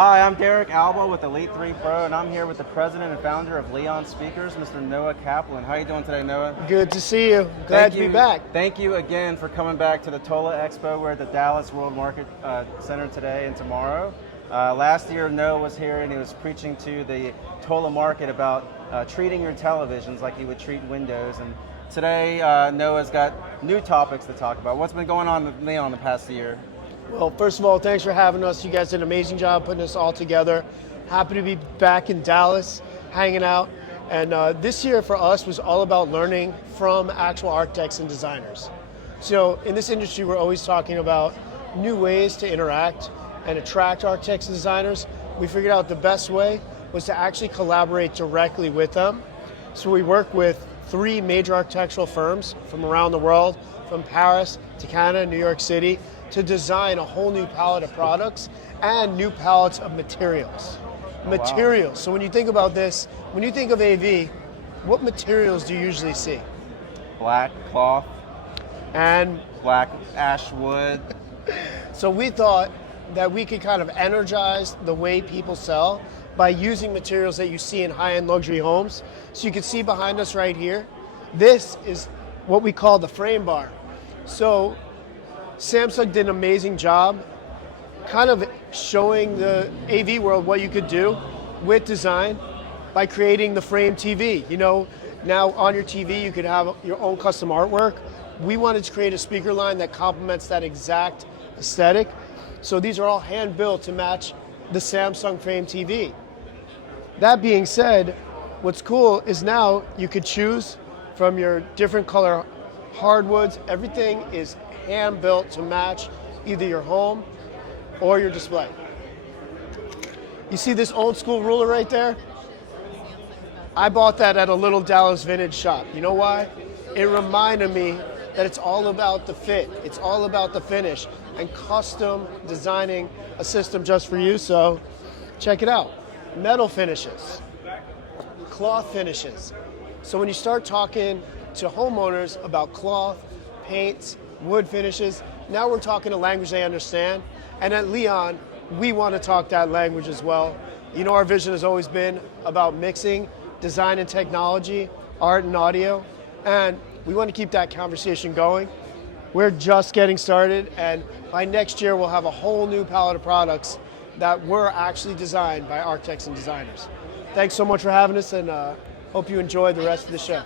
Hi, I'm Derek Alba with Elite 3 Pro, and I'm here with the president and founder of Leon Speakers, Mr. Noah Kaplan. How are you doing today, Noah? Good to see you. Glad to be back. Thank you again for coming back to the TOLA Expo. We're at the Dallas World Market Center today and tomorrow. Last year, Noah was here and he was preaching to the TOLA market about treating your televisions like you would treat Windows. And today, Noah's got new topics to talk about. What's been going on with Leon the past year? Well, first of all, thanks for having us. You guys did an amazing job putting this all together. Happy to be back in Dallas, hanging out. And this year for us was all about learning from actual architects and designers. So in this industry, we're always talking about new ways to interact and attract architects and designers. We figured out the best way was to actually collaborate directly with them. So we work with 3 major architectural firms from around the world, from Paris to Canada, New York City, to design a whole new palette of products and new palettes of materials. Materials. Wow. So when you think about this, when you think of AV, what materials do you usually see? Black cloth. And? Black ash wood. So we thought that we could kind of energize the way people sell by using materials that you see in high-end luxury homes. So you can see behind us right here, this is what we call the frame bar. So Samsung did an amazing job kind of showing the AV world what you could do with design by creating the frame TV. You know, now on your TV you could have your own custom artwork. We wanted to create a speaker line that complements that exact aesthetic. So these are all hand built to match the Samsung frame TV. That being said, what's cool is now you could choose from your different color hardwoods. Everything is hand built to match either your home or your display. You see this old school ruler right there? I bought that at a little Dallas vintage shop. You know why? It reminded me that it's all about the fit. It's all about the finish and custom designing a system just for you. So check it out. Metal finishes, cloth finishes. So when you start talking to homeowners about cloth, paints, wood finishes, now we're talking a language they understand. And at Leon, we want to talk that language as well. You know, our vision has always been about mixing design and technology, art and audio, and we want to keep that conversation going. We're just getting started, and by next year, we'll have a whole new palette of products that were actually designed by architects and designers. Thanks so much for having us, and hope you enjoy the rest of the show.